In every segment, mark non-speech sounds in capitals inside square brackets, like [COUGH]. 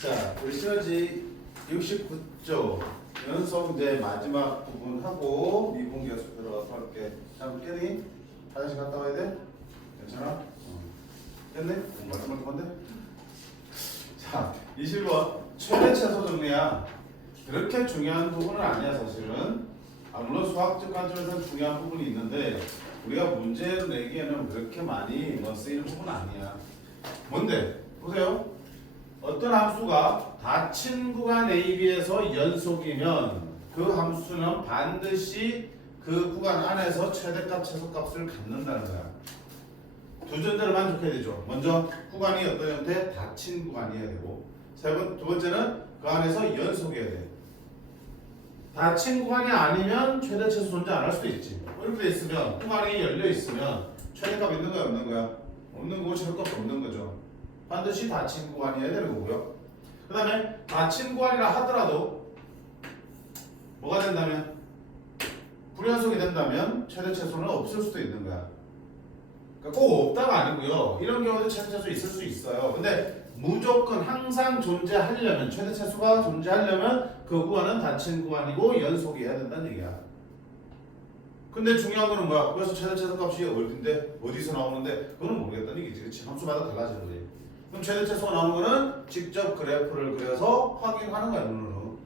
자, 우리 시너지 69조 연속 이제 마지막 부분 하고 미분 계속 들어가서 할게. 자, 깨니? 화장실 갔다 와야 돼? 괜찮아? 어. 됐네? 말씀할 건데? 자, 21번 최대 최소 정리야. 그렇게 중요한 부분은 아니야 사실은. 아, 물론 수학적 관점에서는 중요한 부분이 있는데 우리가 문제를 내기에는 그렇게 많이 뭐 쓰이는 부분은 아니야. 뭔데? 보세요. 어떤 함수가 닫힌 구간 AB에서 연속이면 그 함수는 반드시 그 구간 안에서 최대값, 최소값을 갖는다는 거야. 두 전제를 만족해야 되죠. 먼저 구간이 어떤 형태? 닫힌 구간이어야 되고 세 번, 두 번째는 그 안에서 연속이어야 돼. 닫힌 구간이 아니면 최대 최소 존재 안 할 수도 있지. 이렇게 돼 있으면 구간이 열려 있으면 최대값 있는 거야 없는 거야? 없는 거고 최대값 없는 거죠. 반드시 닫힌 구간이어야 되는 거고요. 그 다음에 닫힌 구간이라 하더라도 뭐가 된다면 불연속이 된다면 최대 최소는 없을 수도 있는 거야. 그러니까 꼭 없다가 아니고요. 이런 경우도 최대 최소 있을 수 있어요. 근데 무조건 항상 존재하려면 최대 최소가 존재하려면 그 구간은 닫힌 구간이고 연속이 해야 된다는 얘기야. 근데 중요한 거는 뭐야? 그래서 최대 최소 값이 어딘데 어디서 나오는데 그거는 모르겠다는 얘기지. 그렇지? 함수마다 달라지는 거지. 그럼 최대 최소가 나오는 거는 직접 그래프를 그려서 확인하는 거야 눈으로.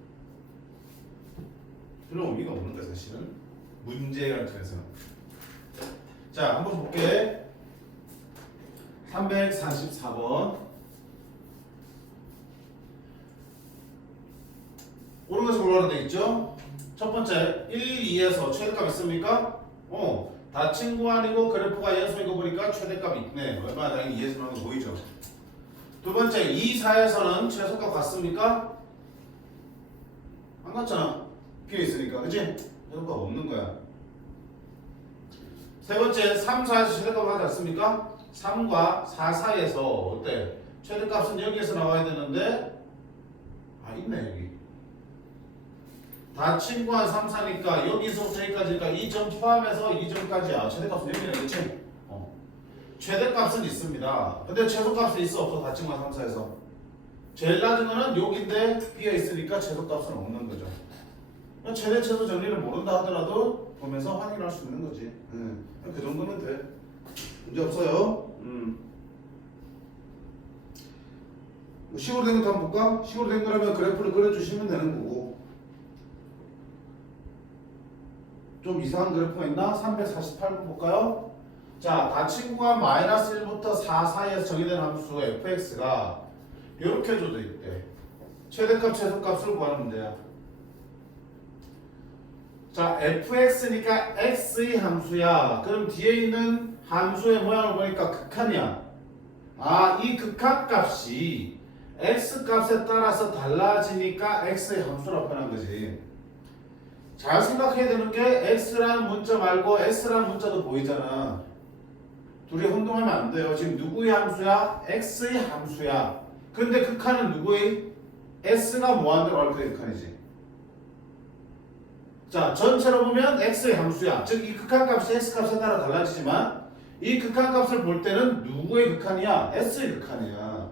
별로 의미가 없는 거야 사실은. 문제 관점에서는. 자 한번 볼게. 344번. 오른쪽에서 올라가는 데 있죠? 첫 번째 1, 2에서 최대값 있습니까? 어 닫힌 구간이고 그래프가 연속인 거 보니까 최대값 있네 얼마나 2에서 나오는 거 보이죠? 두 번째 2, 4에서는 최소값 같습니까? 안 같잖아 비어 있으니까 그치? 최소값 없는 거야 세 번째 3, 4에서 최대값 하지 않습니까? 3과 4 사이에서 어때? 최대값은 여기에서 나와야 되는데 아 있네 여기 다 친구한 3, 4니까 여기서부터 여기까지니까 이 점 포함해서 이 점까지야 최대값은 여기네 그치? 어. 최대값은 있습니다 근데 최소값은 있어 없어 다 친구한 3, 4에서 제일 낮은 거는 여기인데 비어 있으니까 최소값은 없는 거죠 최대 최소 정리를 모른다 하더라도 보면서 확인할 수 있는 거지 음. 그 정도면 돼 문제 없어요 음. 뭐 식으로 된 것도 한번 볼까? 식으로 된 거라면 그래프를 그려주시면 되는 거고 좀 이상한 그래프가 있나? 348번 볼까요? 자, 구간 마이너스 1부터 4 사이에서 정의된 함수 fx가 이렇게 줘져 있대. 최대값, 최소값을 구하는 문제야. 자, fx니까 x의 함수야. 그럼 뒤에 있는 함수의 모양을 보니까 극한이야. 아, 이 극한 값이 x 값에 따라서 달라지니까 x의 함수라고 표현한 거지. 잘 생각해야 되는 게 x라는 문자 말고 s라는 문자도 보이잖아. 둘이 혼동하면 안 돼요. 지금 누구의 함수야? x의 함수야. 근데 극한은 누구의? s가 뭐한 대로 갈 거야 극한이지. 자, 전체로 보면 x의 함수야. 즉 이 극한 값이 x 값에 따라 달라지지만 이 극한 값을 볼 때는 누구의 극한이야? s의 극한이야.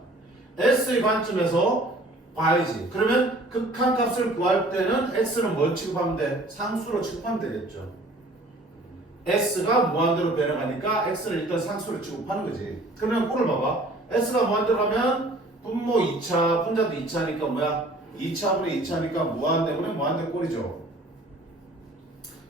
s의 관점에서 봐야지. 그러면 극한 값을 구할 때는 x는 뭘 취급하면 돼? 상수로 취급하면 되겠죠. S가 무한대로 변해가니까 x는 일단 상수로 취급하는 거지. 그러면 꼴을 봐봐. s가 무한대로 가면 분모 2차, 분자도 2차니까 뭐야? 2차분의 2차니까 무한대분의 무한대 꼴이죠.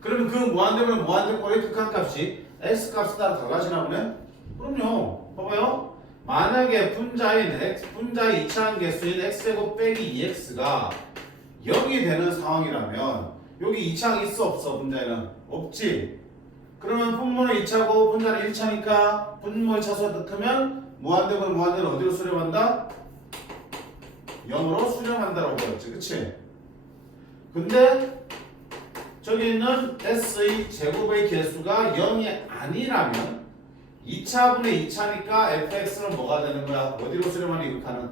그러면 그 무한대분의 무한대 꼴의 극한 값이 x 값에 따라 달라지나 보네? 그럼요. 봐봐요. 만약에 분자인 x, 분자의 2차항 개수인 x제곱 빼기 2x가 0이 되는 상황이라면 여기 2차항 있어 없어 분자에는? 없지. 그러면 분모는 2차고 분자는 1차니까 분모의 차수가 뜻하면 무한대분 무한대는 어디로 수렴한다? 0으로 수렴한다라고 배웠지. 그치? 근데 저기 있는 s의 제곱의 개수가 0이 아니라면 2차분의 2차니까 fx는 뭐가 되는 거야? 어디로 수렴하니 극하는?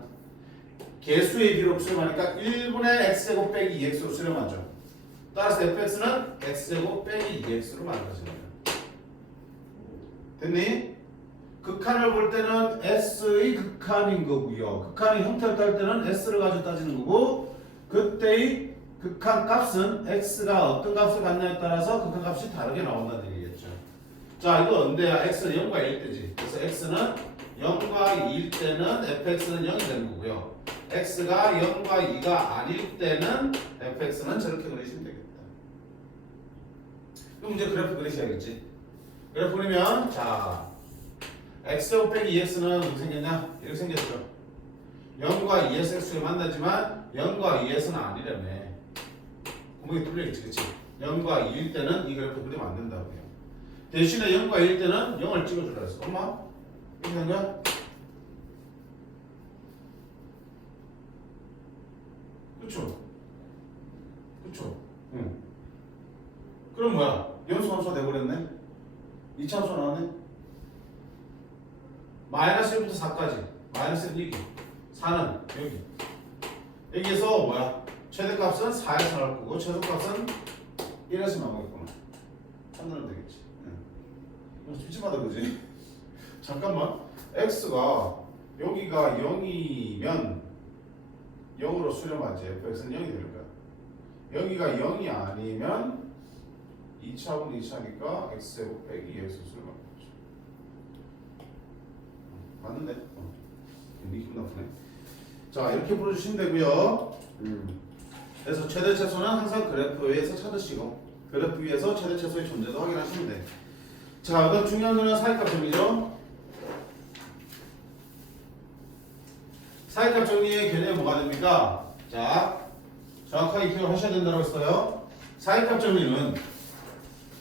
개수의 비로 수렴하니까 1분의 x제곱 빼기 2x로 수렴하죠. 따라서 fx는 x제곱 빼기 2x로 만들어지는 거야. 됐니? 극한을 볼 때는 S의 극한인 거고요. 극한의 형태를 따질 때는 S를 가지고 따지는 거고 그때의 극한 값은 X가 어떤 값을 갖냐에 따라서 극한 값이 다르게 나온다는 얘기겠죠. 자, 이거 언제야? X는 0과 1 때지. 그래서 X는 0과 2일 때는 fx는 0이 되는 거고요. x가 0과 2가 아닐 때는 fx는 저렇게 그리시면 되겠다. 그럼 이제 그래프 그리셔야겠지. 그래프 그리면 자 x 곱하기 2x는 어떻게 생겼냐? 이렇게 생겼죠. 0과 2에서 x가 만나지만 0과 2에서는 아니라며. 구멍이 뚫려있지, 그치? 0과 2일 때는 이 그래프 그리면 안 된다고요. 대신에 0과 2일 때는 0을 찍어주라 했어. 엄마? 이렇게 된 거야? 그쵸? 그쵸? 응. 그럼 뭐야? 연수 함수가 돼버렸네? 2차함수 나왔네? 마이너스 1부터 4까지 마이너스 1, 2기 4는 여기 여기에서 뭐야? 최대값은 4에서 나올 거고 최소값은 1에서 나오겠구나 3넣으면 되겠지 응. 이거 심심하다 그지? [LAUGHS] 잠깐만 x가 여기가 0이면 0으로 수렴하지 fx는 0이 될 거야 여기가 0이 아니면 2차분 2차니까 x제곱 빼기 2x 수렴하는 거지 맞는데? 어. 니 기분 나쁘네 자 이렇게 풀어주시면 되고요 음. 그래서 최대 최소는 항상 그래프 위에서 찾으시고 그래프 위에서 최대 최소의 존재도 확인하시면 돼 자, 그다음 중요한 거는 사이값 정리죠. 사이값 정리의 개념이 뭐가 됩니까? 자, 정확하게 기억을 하셔야 된다고 했어요. 사이값 정리는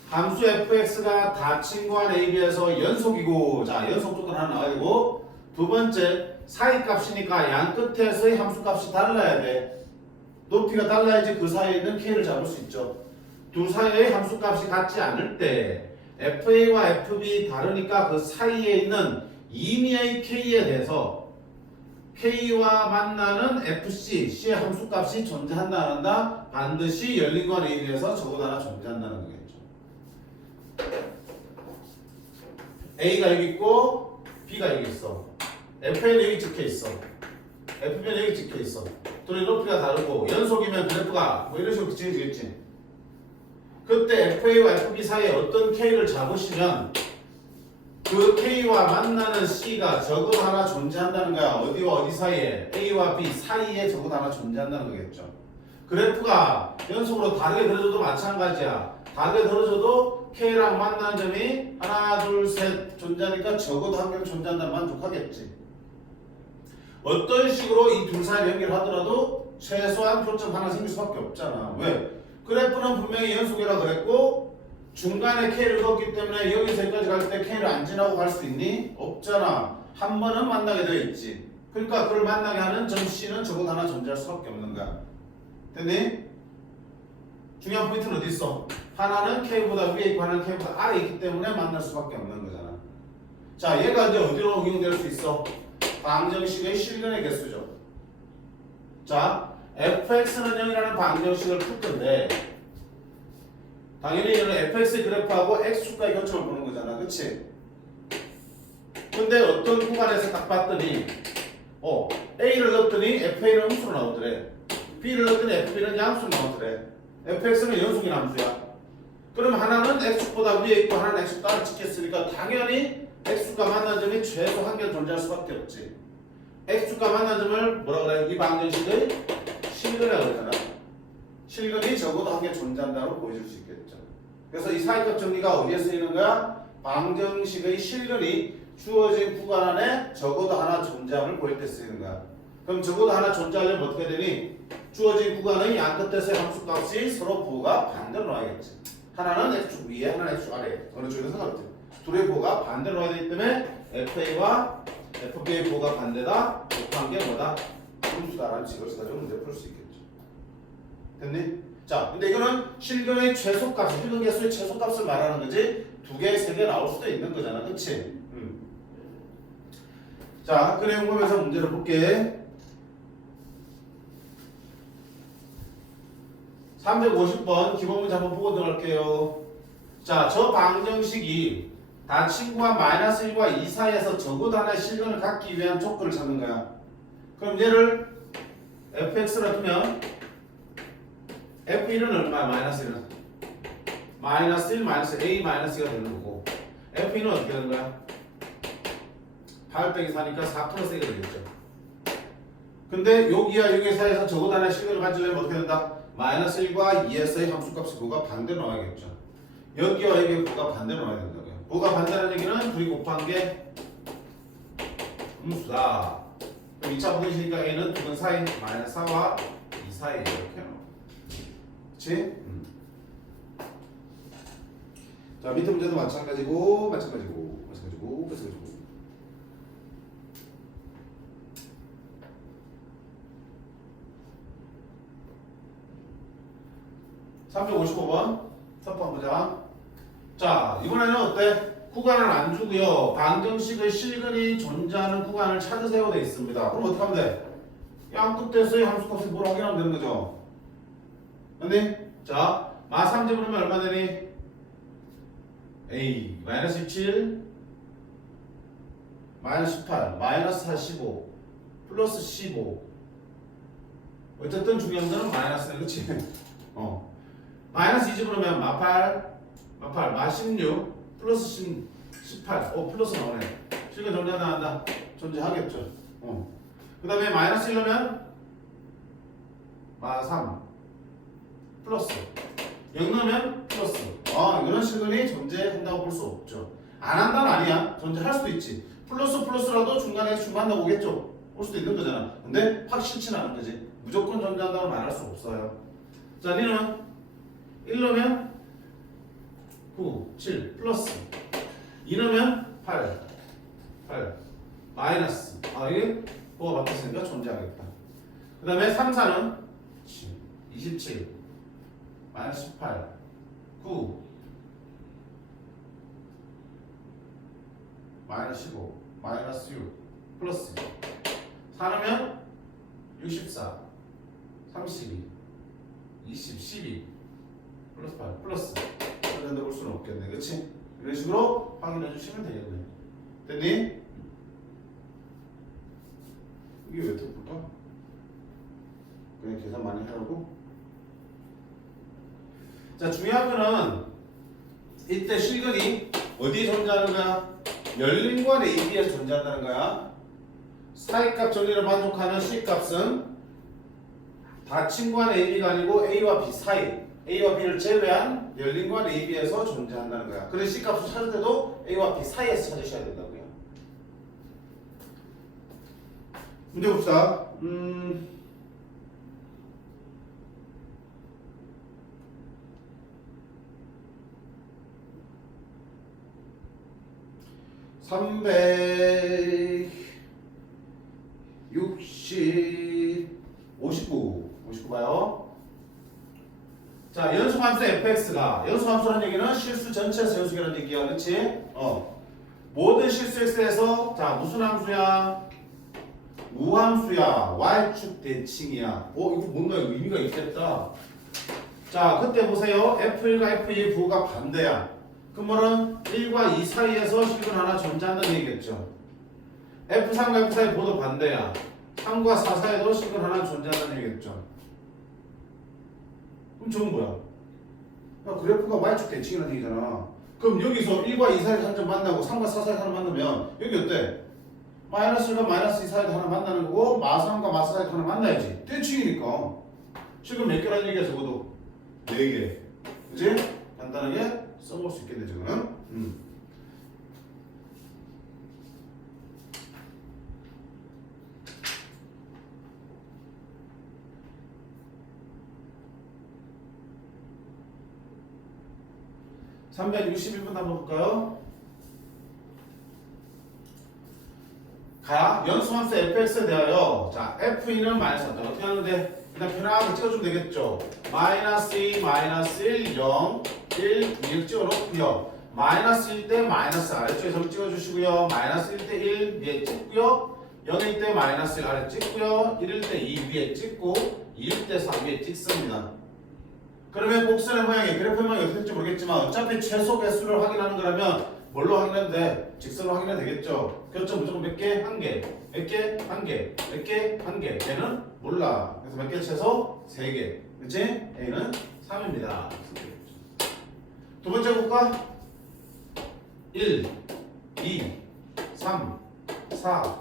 함수 fx가 닫힌 구한 ab에서 연속이고, 자, 연속 조건 하나 나와야 되고, 두 번째, 사이 값이니까 양 끝에서의 함수 값이 달라야 돼. 높이가 달라야지 그 사이에 있는 k를 잡을 수 있죠. 두 사이의 함수 값이 같지 않을 때 FA와 FB 다르니까 그 사이에 있는 임의의 K에 대해서 K와 만나는 FC, C의 함수 값이 존재한다 안 한다? 반드시 열린 건 A에 대해서 적어도 하나 존재한다는 거겠죠. A가 여기 있고 B가 여기 있어. FA는 여기 찍혀 있어. FB는 여기 찍혀 있어. 둘이 높이가 다르고 연속이면 그래프가 뭐 이런 식으로 그치겠지. 그때 FA와 FB 사이에 어떤 K를 잡으시면 그 K와 만나는 C가 적어도 하나 존재한다는 거야. 어디와 어디 사이에? A와 B 사이에 적어도 하나 존재한다는 거겠죠. 그래프가 연속으로 다르게 그려줘도 마찬가지야. 다르게 그려줘도 K랑 만나는 점이 하나, 둘, 셋 존재하니까 적어도 한개 존재한다면 만족하겠지. 어떤 식으로 이 둘 사이를 연결하더라도 최소한 표점 하나 생길 수밖에 없잖아. 왜? 그래프는 분명히 연속이라 그랬고 중간에 K를 걷기 때문에 여기서 여기까지 갈 때 K를 안 지나고 갈 수 있니? 없잖아. 한 번은 만나게 되어 있지. 그러니까 그걸 만나게 하는 점 C는 적어도 하나 존재할 수밖에 없는 거야. 됐니? 중요한 포인트는 어디 있어? 하나는 K보다 위에 있고 하나는 K보다 아래에 있기 때문에 만날 수밖에 없는 거잖아. 자, 얘가 이제 어디로 응용될 수 있어? 방정식의 실근의 개수죠. 자, fx는 0이라는 방정식을 풀 건데 당연히 이는 fx 그래프하고 x축과의 교점을 보는 거잖아. 그치? 근데 어떤 구간에서 딱 봤더니 어, a를 넣었더니 fa는 음수로 나오더래. b를 넣었더니 fb는 양수로 나오더래. Fx는 연속인 함수야. 그럼 하나는 x축보다 위에 있고 하나는 x축 따로 찍혔으니까 당연히 x축과 만난 점이 최소 한 개 존재할 수밖에 없지. x축과 만난 점을 뭐라 그래? 이 방정식의 실근이라고 그러잖아. 실근이 적어도 한 개 존재한다고 보여줄 수 있겠죠. 그래서 이 사이값 정리가 어디에 쓰이는 거야? 방정식의 실근이 주어진 구간 안에 적어도 하나 존재함을 보일 때 쓰이는 거야. 그럼 적어도 하나 존재하려면 어떻게 되니? 주어진 구간의 양 끝에서의 함수값이 서로 부호가 반대로 나와야겠지. 하나는 x축 위에, 하나는 x축 아래. 어느 쪽이든 상관없지. 둘의 부호가 반대로 나와야 되기 때문에 FA와 FB의 부호가 반대다. 곱한 게 뭐다? 함수다라는 식을 써가지고 문제 풀 수 있겠죠. 됐니? 자, 근데 이거는 실근의 최소값, 실근 개수의 최소값을 말하는 거지 두 개, 세 개 나올 수도 있는 거잖아, 그렇지? 음. 자, 그 내용 보면서 문제를 볼게. 350번 기본 문제 한번 보고 들어갈게요. 자, 저 방정식이 다 친구와 마이너스 1과 2 사이에서 적어도 하나의 실근을 갖기 위한 조건을 찾는 거야. 그럼 얘를 fx로 두면 f1은 얼마야? 마이너스 1은 마이너스 1 마이너스 a 마이너스 2가 되는 거고 f2는 어떻게 되는 거야? 8 빼기 4니까 4 플러스 1가 되겠죠. 근데 여기와 여기 사이에서 적어도 하나의 실근을 가지려면 어떻게 된다? 마이너스 1과 2에서의 함수값이 뭐가 반대로 나와야겠죠. 여기와 여기 뭐가 반대로 나와야 된다고요. 뭐가 반대라는 얘기는 둘이 곱한 게 음수다. 그럼 2차 분식이니까 a는 두근 사이 마이너스 4와 2 사이 이렇게. 그치? 음. 자 밑에 문제도 마찬가지고 마찬가지고 마찬가지고 마찬가지고 355번 첫 번 보자. 자 이번에는 어때? 구간을 안 주고요. 방정식의 실근이 존재하는 구간을 찾으세요 돼 있습니다. 그럼 어떻게 하면 돼? 양 끝에서의 함수값을 뭘 확인하면 되는 거죠. 근데 자 마3제 부르면 얼마 되니? A 마이너스 17 마이너스 18 마이너스 45 플러스 15 어쨌든 중요한 거는 마이너스네 그치? [LAUGHS] 어 마이너스 2지 그러면 마8 마8 마16 플러스 10, 18 어, 플러스 나오네. 실근 존재한다 한다. 존재하겠죠. 어. 그 다음에 마이너스 1로면 마3 플러스 0 넣으면 플러스. 아 이런 실근이 존재한다고 볼 수 없죠. 안 한다는 아니야. 존재할 수도 있지. 플러스 플러스라도 중간에 중간 나오겠죠. 올 수도 있는 거잖아. 근데 확실치는 않은 거지. 무조건 존재한다고 말할 수 없어요. 자 니는 1 넣으면 9, 7 플러스. 2 넣으면 8 8 마이너스. 아 이게 뭐가 바뀌었으니까 존재하겠다. 그 다음에 3, 4는 27 마이너스 18 9 마이너스 15 마이너스 6 플러스 4 넣으면 64 32 20 12 플러스 8 플러스 이런데 볼 수는 없겠네 그치? 이런 식으로 확인해 주시면 되겠네 됐니? 이게 왜 덮을까? 그냥 계산 많이 하라고? 자 중요한 거는 이때 실근이 어디에 존재하는 거야? 열린 관 AB에서 존재한다는 거야 사이값 정리를 만족하는 C값은 관 AB가 아니고 A와 B 사이 A와 B를 제외한 열린 관 AB에서 존재한다는 거야. 그래서 C값을 찾을 때도 A와 B 사이에서 찾으셔야 된다고요. 문제 봅시다. 음... 삼백 육십 오십구. 오십구 봐요. 자 연수함수 fx가 연수함수라는 얘기는 실수 전체에서 연수라는 얘기야, 그렇지? 어 모든 실수 x에서 자 무슨 함수야? 우함수야, y축 대칭이야. 어 이거 뭔가 의미가 있겠다. 자 그때 보세요, f1과 f2 부호가 반대야. 그러면은 1과 2 사이에서 실근 하나 존재한다는 얘기겠죠. F3과 F4의 모두 반대야. 3과 4 사이에도 실근 하나 존재한다는 얘기겠죠. 그럼 저건 뭐야? 야, 그래프가 Y축 대칭이라는 얘기잖아. 그럼 여기서 1과 2 사이에서 한 점 만나고 3과 4 사이에서 하나 만나면 여기 어때? 마이너스 1과 마이너스 2 사이에서 하나 만나는 거고 마3과 마4 사이에서 하나 만나야지. 대칭이니까. 실근 몇 개라는 얘기야 적어도? 4개. 그치? 간단하게 써볼 수 있겠네 지금. 음. (361번) 한번 볼까요? 가 연수함수 fx에 대하여 자 f2는 마이너스 왔다 어떻게 하는데? 그냥 편하게 찍어주면 되겠죠? 마이너스 2 마이너스 1 0 1 2 찍어놓고요 마이너스 1 때 마이너스 아래쪽에 점 찍어주시고요. 마이너스 1 때 1 위에 찍고요. 0일 때 마이너스 1 아래 찍고요. 1일 때 2 위에 찍고 2일 때 3 위에 찍습니다 그러면 곡선의 모양이 그래프 모양이 어떻게 될지 모르겠지만 어차피 최소 배수를 확인하는 거라면 뭘로 확인해도 돼? 직선으로 확인해도 되겠죠? 교점 무조건 몇 개? 한 개. 몇 개? 한 개. 몇 개? 한 개. 얘는 몰라. 그래서 몇개 채소? 세 개. 그치? A는 3입니다. 두 번째 볼까? 1, 2, 3, 4.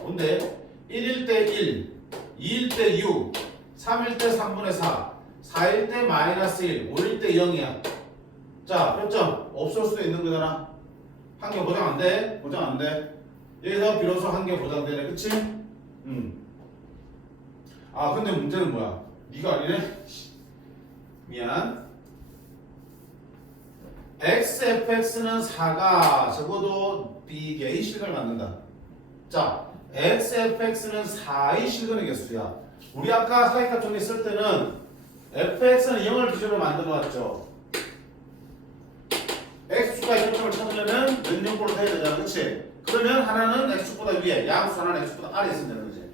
뭔데? 1일 때 1, 2일 때 6, 3일 때 3분의 4, 4일 때 마이너스 1, 5일 때 0이야. 자, 몇 점? 없을 수도 있는 거잖아. 한 개 보장 안 돼? 보장 안 돼. 여기서 비로소 한 개 보장되네. 그치? 음. 아, 근데 문제는 뭐야? 네가 아니네? 미안. xfx는 4가 적어도 b개의 실근을 갖는다. 자, xfx는 4의 실근의 개수야. 우리 아까 사이값 정리 쓸 때는 fx는 0을 기준으로 만들어 놨죠. x축과 이점을 찾으려면 능력으로 해야 되잖아. 그치? 그러면 하나는 x축보다 위에, 양수 하나는 x축보다 아래에 있으면 되는 거지.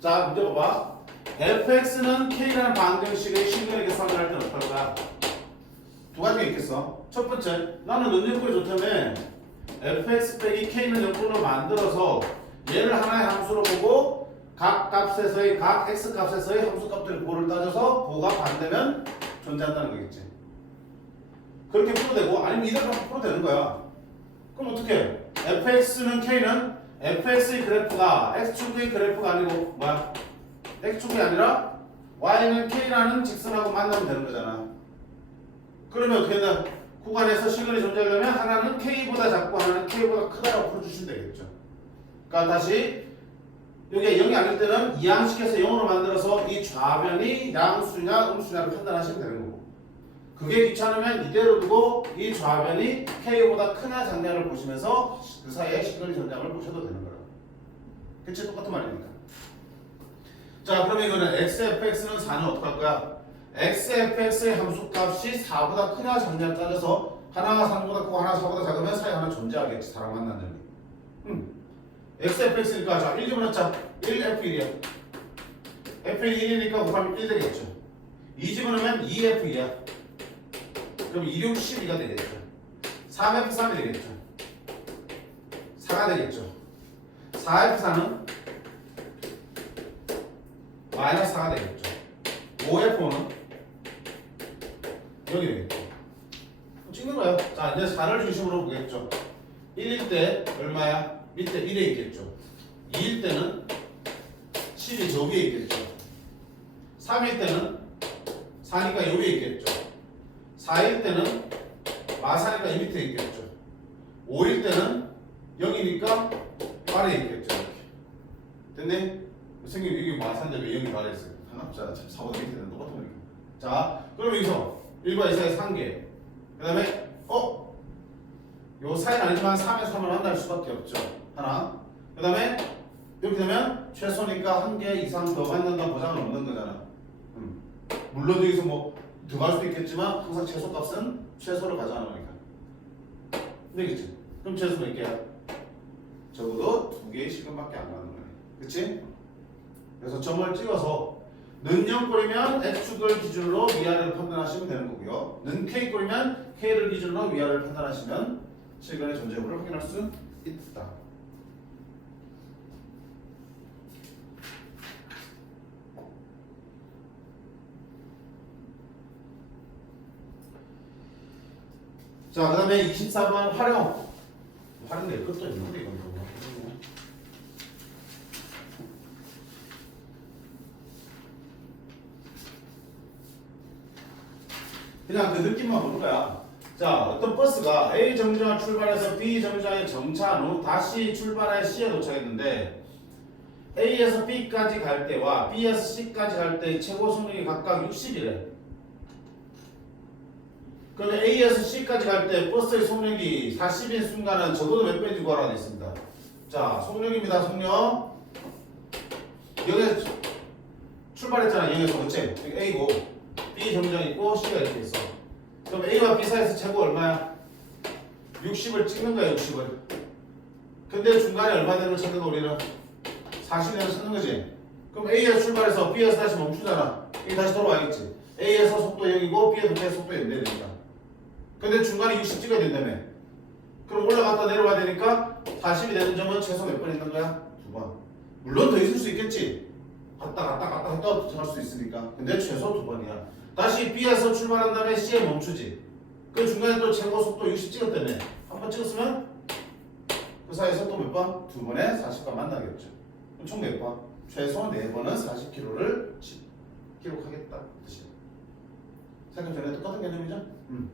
자, 문제 봐봐. fx는 k라는 방정식의 실근의 개수 확인할 때는 어떨 거야? 두 가지가 있겠어. 첫 번째, 나는 능력골이 좋다며 fx 빼기 k는 역분으로 만들어서 얘를 하나의 함수로 각 값에서의 각 x 값에서의 함수 값들을 고를 따져서 보가 반대면 존재한다는 거겠지. 그렇게 풀어도 되고 아니면 이대로 풀어도 되는 거야. 그럼 어떻게? fx는 k는 fx의 그래프가 x축의 그래프가 아니고 뭐야? x축이 아니라 y는 k라는 직선하고 만나면 되는 거잖아. 그러면 어떻게 된다? 구간에서 시간이 존재하려면 하나는 k보다 작고 하나는 k보다 크다라고 풀어주시면 되겠죠. 그러니까 다시 여기 0이 아닐 때는 이항식에서 0으로 만들어서 이 좌변이 양수냐 음수냐를 판단하시면 되는 거고 그게 귀찮으면 이대로 두고 이 좌변이 k보다 크냐 작냐를 보시면서 그 사이에 시간이 전장을 보셔도 되는 거라고 그치? 똑같은 말이니까 자 그러면 이거는 xfx는 4는 어떡할 거야? xfx의 함수값이 4보다 크냐 작냐를 따져서 하나가 3보다 크고 하나가 4보다 작으면 사이 하나 존재하겠지 사람 만난 점이 음. Xfx니까 자1 집어넣자 1f1이야 f1이 1이니까 곱하면 1 되겠죠 2 집어넣으면 2f이야 그럼 2, 6, 12가 되겠죠 3f3이 되겠죠 4가 되겠죠 4f4는 마이너스 4가 되겠죠 5F5는 여기 되겠죠. 찍는 거예요. 자, 이제 4를 중심으로 보겠죠. 1일 때 얼마야? 밑에 1에 있겠죠. 2일 때는 10이 저 위에 있겠죠. 3일 때는 4니까 요 위에 있겠죠. 4일 때는 마사니까 이 밑에 있겠죠. 5일 때는 0이니까 아래에 있겠죠. 이렇게. 됐네? 선생님 여기 마사인데 왜 0이 아래에 있어요? 하나자 참 사보다 밑에 있는 똑같은 거니까. 자, 그럼 여기서 1과 2 사이에서 1개. 그 다음에, 어? 요 사이는 아니지만 3에서 3을 만날 수밖에 없죠. 하나. 그 다음에, 이렇게 되면 최소니까 한 개 이상 더 만난다는 보장은 없는 거잖아. 음. 물론 여기서 뭐, 더갈 수도 있겠지만, 항상 최소 값은 최소를 가져가니까. 되겠지? 그럼 최소 몇 개야? 적어도 두 개의 시간밖에 안 가는 거네. 그치? 그래서 점을 찍어서 는 0꼴이면 x축을 기준으로 위아래를 판단하시면 되는 거고요. 는 k꼴이면 k를 기준으로 위아래를 판단하시면 실근의 존재 여부를 확인할 수 있다. 자, 그 다음에 24번 활용. 활용 낼 것도 있는데, 이건 뭐. 그냥 그 느낌만 보는 거야. 자, 어떤 버스가 A 정류장을 출발해서 B 정류장에 정차한 후 다시 출발해 C에 도착했는데 A에서 B까지 갈 때와 B에서 C까지 갈 때 최고 속력이 각각 60이래. 그런데 A에서 C까지 갈 때 버스의 속력이 40인 순간은 적어도 몇 배인지 구하라 돼 있습니다. 자, 속력입니다. 속력. 여기서 출발했잖아. 여기서 그치? 여기 A고 B 정류장 있고 C가 이렇게 있어. 그럼 A와 B 사이에서 최고 얼마야? 60을 찍는 거야, 60을. 근데 중간에 얼마 되는 걸 찾는 거 우리는 40년을 찾는 거지. 그럼 A에서 출발해서 B에서 다시 멈추잖아. 이 다시 돌아와야겠지. A에서 속도 0이고 B에서 속도 0 되니까. 근데 중간에 60 찍어야 된다며. 그럼 올라갔다 내려와야 되니까 40이 되는 점은 최소 몇 번 있는 거야? 두 번. 물론 더 있을 수 있겠지. 갔다 갔다 갔다 갔다 할수 있으니까. 근데 최소 두 번이야. 다시 B에서 출발한 다음에 C에 멈추지. 그 중간에 또 최고 속도 60 찍었다네. 한번 찍었으면 그 사이에서 또 몇 번? 두 번에 40과 만나겠죠. 총 몇 번? 최소 네 번은 40km를 기록하겠다. 뜻이야. 생각 전에 똑같은 개념이죠? 음.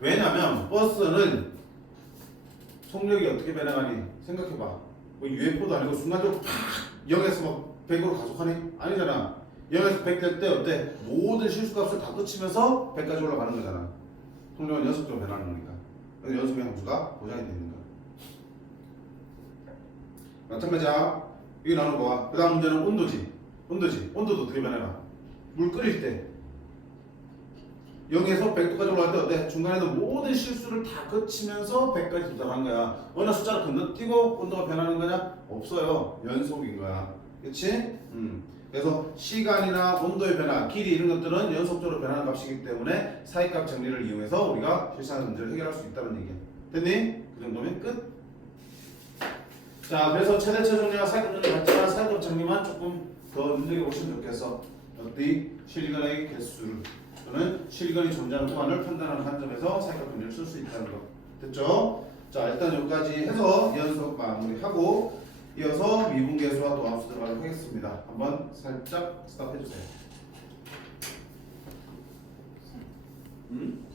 왜냐면 버스는 속력이 어떻게 변해가니 생각해봐. 뭐 UFO도 아니고 순간적으로 팍 0에서 막 100으로 가속하니? 아니잖아. 0에서 100 될 때 어때? 모든 실수값을 다 끝이면서 100까지 올라가는 거잖아. 속력은 연속적으로 변하는 거니까. 연속의 함수가 보장이 되어 있는 거야. 마찬가지야. 이거 나눠봐. 그 다음 문제는 온도지. 온도지. 온도도 어떻게 변해가? 물 끓일 때 0에서 100도까지 올라갈 때 어때? 중간에는 모든 실수를 다 거치면서 100까지 도달한 거야. 어느 숫자를 건너뛰고 온도가 변하는 거냐? 없어요. 연속인 거야. 그치? 음. 그래서 시간이나 온도의 변화, 길이 이런 것들은 연속적으로 변하는 값이기 때문에 사이값 정리를 이용해서 우리가 실시하는 문제를 해결할 수 있다는 얘기야. 됐니? 그 정도면 끝. 자, 그래서 최대차 정리와 사이값 정리 같지만 사이값 정리만 조금 더 눈여겨보시면 좋겠어. 어디? 실리건의 개수를 또는 실건이 존재하는 구간을 판단하는 관점에서 정리를 쓸수 있다는 거. 됐죠? 자, 일단 여기까지 해서 연속 마무리하고 이어서 미분계수와 도함수 들어가도록 하겠습니다. 한번 살짝 스탑해 주세요. 음?